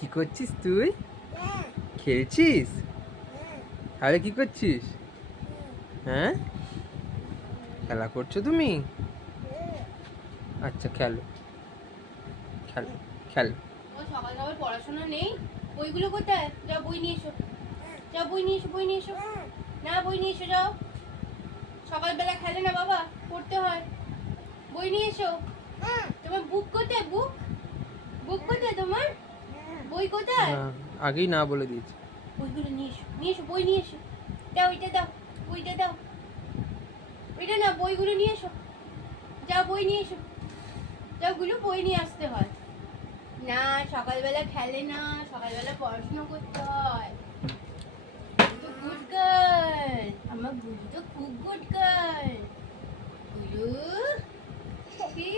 কি করছিস তুই? খেলছিস? আরে কি করছিস? হ্যাঁ, খেলা করছো তুমি? আচ্ছা, খেলো খেলো খেলো। সকাল সকাল পড়াশোনা নেই? বইগুলো কোথায়? যাও বই নিয়ে এসো। যাও বই নিয়ে এসো, বই নিয়ে এসো। না, বই নিয়ে এসো, যাও। সকালবেলা খেলে না বাবা, পড়তে হয়। বই নিয়ে এসো। তোমার বুক কোথায়? বুক বুক কোথায় তোমার? বই কোথায়? আগেই না বলে দিয়েছি। বইগুলো নিয়ে এসো, নিয়ে এসো, বই নিয়ে এসো। দাও, এটা দাও, বইটা দাও। এটা না, বইগুলো নিয়ে এসো। যাও বই নিয়ে এসো। যাও, গুলো বই নিয়ে আসতে হয়। না, সকালবেলা খেলে না, সকালবেলা পড়াশোনা করতে হয়। গুড গার্ল, আমার গুলু তো খুব গুড গার্ল। গুলু কি